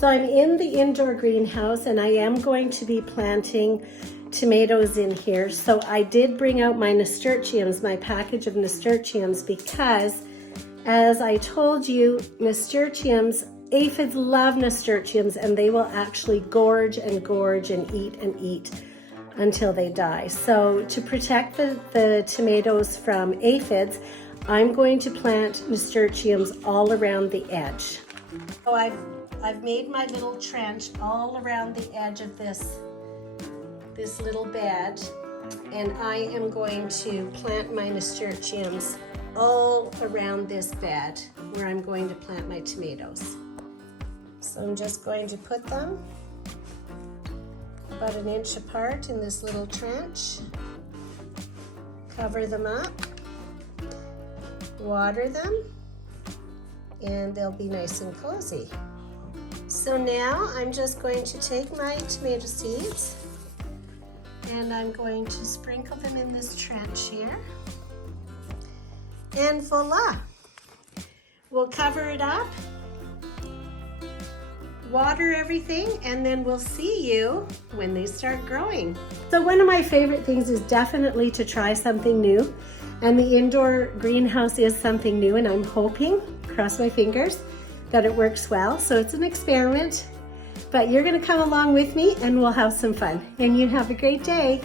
So I'm in the indoor greenhouse and I am going to be planting tomatoes in here. So I did bring out my nasturtiums, my package of nasturtiums, because as I told you, nasturtiums, aphids love nasturtiums and they will actually gorge and gorge and eat until they die. So to protect the tomatoes from aphids, I'm going to plant nasturtiums all around the edge. So I've made my little trench all around the edge of this little bed, and I am going to plant my nasturtiums all around this bed where I'm going to plant my tomatoes. So I'm just going to put them about 1 inch apart in this little trench, cover them up, water them, and they'll be nice and cozy. So now I'm just going to take my tomato seeds and I'm going to sprinkle them in this trench here. And voila! We'll cover it up, water everything, and then we'll see you when they start growing. So one of my favorite things is definitely to try something new. And the indoor greenhouse is something new, and I'm hoping, cross my fingers, that it works well. So it's an experiment, but you're gonna come along with me and we'll have some fun. And you have a great day.